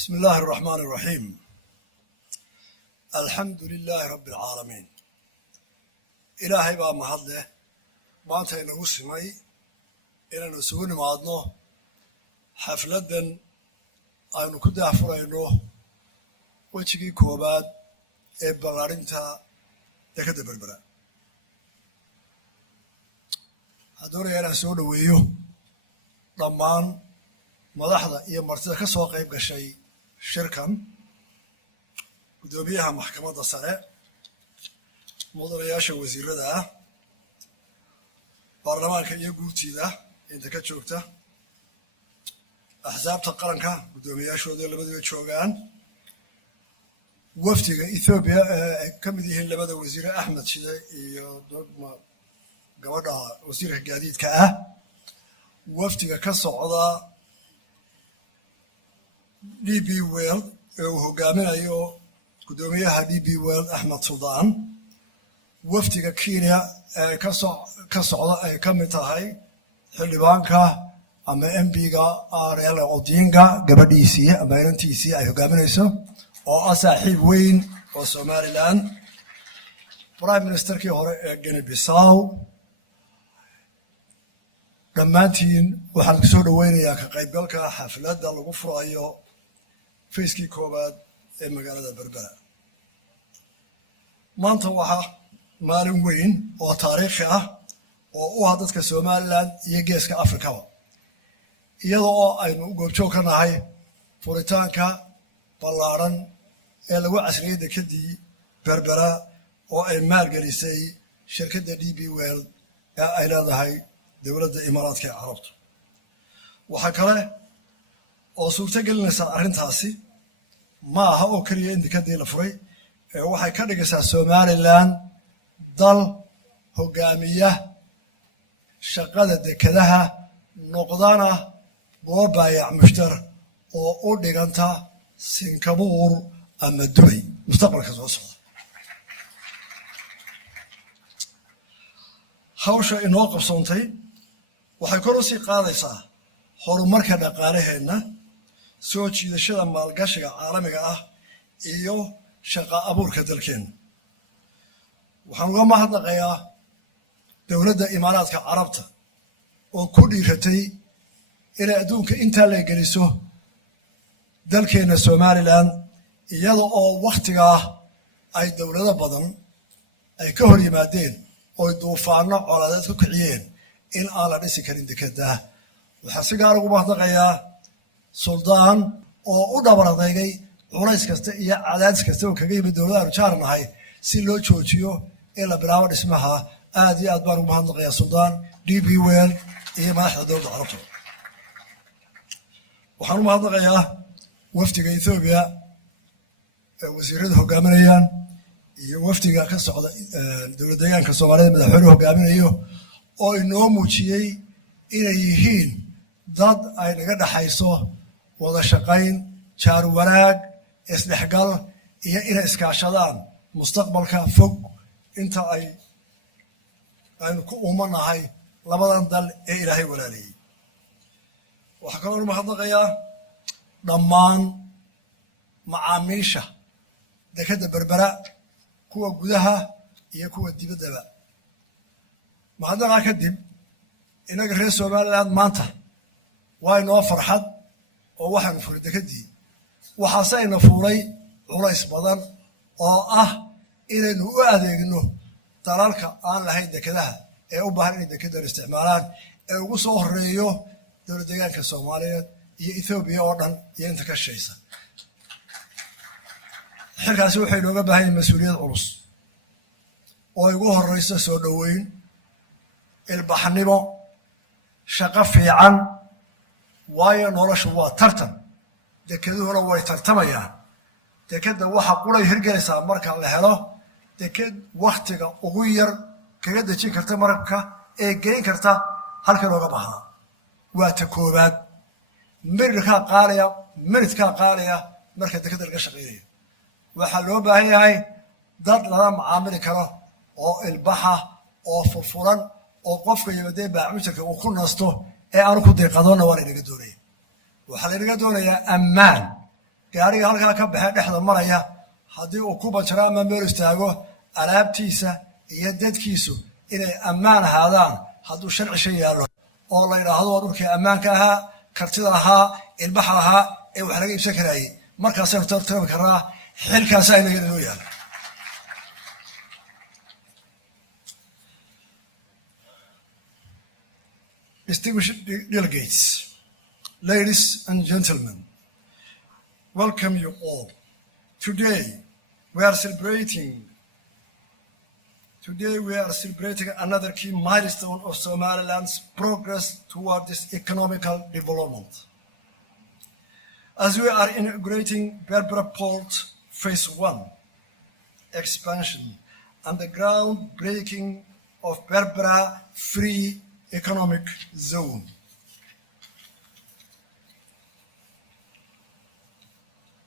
بسم الله الرحمن الرحيم. الحمد لله رب العالمين. إلهي بقى محله ما أنت إنه سمعي إن نسوون معادنا حفلة أنو كده فرينه وتشكي كوباد إبلارنتا تكده بربرة. هدول أنا سؤال وياه ضمان ملاحظة هي مرتبة كسوق يبقى شيء شركة قدوميها محكمة السنة مديرياش وزير ده برلمان كي يقول تيدا أنت كتشوفته أحزاب تقارنك قدومياش وده اللي بدو يتشوفان وفتي إثيوبيا كم دي اللي بدو وزير أحمد شده يدوم جوده وزير الجديد كأه وفتي كسوق دي بي ويل وهو قامنا قدوميها دي بي ويل أحمد سلطان وفتي كينيا كسوق كم تهاي حلبانكا أما إمبيغا ريال أودينغا قبديسي أما إنتيسي أيو قامنا يسو أو أساحيب وين أو سوماليلاند برايم مينستر كي هو غيني بيساو دمانتين waxaan soo dhaweynayaa ka qaybgalka xafladda lagu furayo fayskii koobaad ee magaalada Berbera maanta waxa maalin weyn oo taariikhi ah oo u ah dadka Soomaaliland iyo geeska Afrika iyadoo aynu u goobjoog ka nahay furitaanka ballaaran ee lagu casriyay dekedii Berbera oo ay maalgelisay shirkadda DB World ee ay leedahay dowladda Imaaraadka Carabta waxa kale oo suurtagelinaysa arrintaasi ma aha oo kaliya in dekedii la furay ee waxay ka dhigaysaa Somaliland dal hogaamiya shaqada dekedaha noqdana boobayac mushtar oo u dhiganta Singapore ama Dubai mustaqbalka soo socda hawsha inoo qabsoontay waxay kor u sii qaadaysaa horumarka dhaqaalaheena soo jiidashada maalgashiga caalamiga ah iyo shaqo abuurka dalkeena waxaan uga mahadnaqayaa dowladda Imaaraadka Carabta oo ku dhiiratay inay adduunka intaa la geliso dalkeena Somaliland iyada oo waqtigaa ay dowlado badan ay ka hor yimaadeen oo duufaano coladeed ku kiciyeen in aan la dhisi karin dekedda waxaa si gaar ugu mahadnaqayaa suldaan oo u dhabar adeegay culays kasta iyo cadaadis kasta oo kaga yimid dowladda jaarnahay si loo joojiyo in la bilaabo dhismaha aad iyo aad baan ugu mahadnaqayaa suldaan DB World iyo madaxda dowladda Carabta waxaan u mahadnaqayaa wafdiga Ethiopia ee wasiirada hogaaminayaan iyo wafdiga ka socda dowladda deegaanka Soomaaliyeed madaxweynuhu hogaaminayo oo inoo muujiyay inay yihiin dad ay naga dhaxayso wada shaqayn jaar wanaag isdhexgal iyo inay iskaashadaan mustaqbalka fog inta aynu ku uumanahay labadan dal ee Ilaahay walaaliyay waxaa kaloo mahadnaqayaa dhammaan macaamiisha dekedda Berbera kuwa gudaha iyo kuwa dibaddaba mahadnaqa kadib inaga reer Somaliland maanta waa inoo farxad oo waxaan furay dekedii waxaase ayna furay culays badan oo ah inaynu u adeegno dalalka aan lahayn dekedaha ee u baahan inay dekedan isticmaalaan ee ugu soo horeeyo dowladda deegaanka Soomaaliyeed iyo Ethiopia oo dhan iyo inta ka shaqeysa xilkaasi waxay inooga baahan yihiin mas'uuliyad culus oo ugu horeysa soo dhaweyn ilbaxnimo shaqo fiican waayo noloshu waa tartan dekeduhuna way tartamayaan dekedda waxa qulay hirgelaysaa marka la helo deked waqtiga ugu yar kaga dejin karta marabka ee geyn karta halka looga baahdo waa ta koobaad minidka qaaliya marka dekedda laga shaqeynayo waxaa loo baahan yahay dad lala macaamili karo oo ilbaxa oo furfuran oo qofka yimaaday baaxmushtarka uu ku nasto ee aanu ku deeqadoona waa laynaga doonaya waxaa laynaga doonayaa ammaan gaariga halkaa ka baxee dhexda maraya haddii uu ku banjaro ama meel istaago alaabtiisa iyo dadkiisu inay ammaan ahaadaan hadduu sharci shay yaallo oo la yidhaahdo waa dhulkii ammaanka ahaa kartida ahaa ilbaxa ahaa ee wax laga iibsan karaayey markaasaynu tartami karnaa xilkaasa inaga inoo yaalla Distinguished delegates, ladies and gentlemen, welcome you all. Today we are celebrating another key milestone of Somaliland's progress toward this economical development. As we are inaugurating Berbera Port Phase 1 expansion and the groundbreaking of Berbera Free Economic Zone.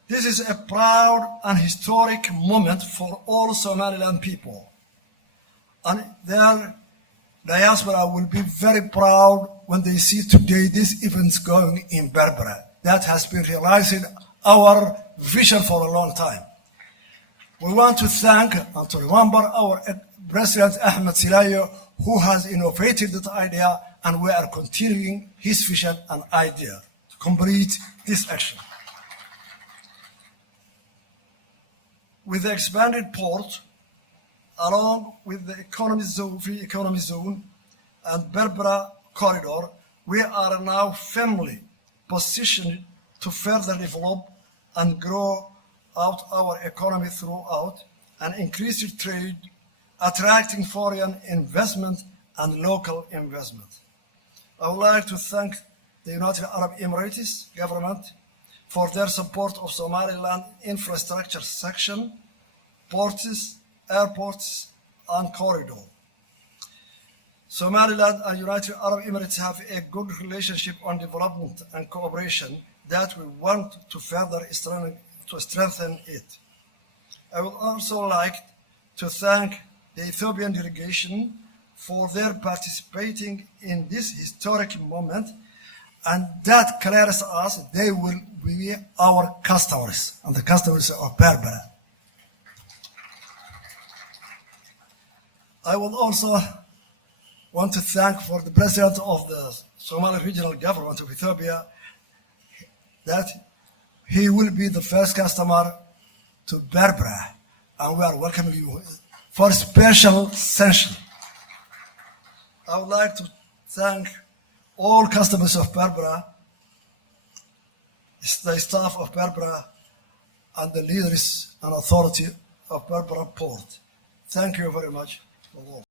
This is a proud and historic moment for all Somaliland people, and their diaspora will be very proud when they see today these events going in Berbera. That has been realizing our vision for a long time. We want to thank and to remember our President Ahmed Silayo, who has innovated that idea, and we are continuing his vision and idea to complete this action. With the expanded port, along with the free economy zone and Berbera corridor, we are now firmly positioned to further develop and grow out our economy throughout and increase trade, attracting foreign investment and local investment. I would like to thank the United Arab Emirates government for their support of Somaliland infrastructure section, ports, airports, and corridor. Somaliland and United Arab Emirates have a good relationship on development and cooperation that we want to further strengthen it. I would also like to thank the Ethiopian delegation for their participating in this historic moment, and that clears us they will be our customers, and the customers of Berbera. I would also want to thank for the president of the Somali regional government of Ethiopia that he will be the first customer to Berbera, and we are welcoming you for special session. I would like to thank all customers of Berbera, the staff of Berbera, and the leaders and authority of Berbera Port. Thank you very much for all.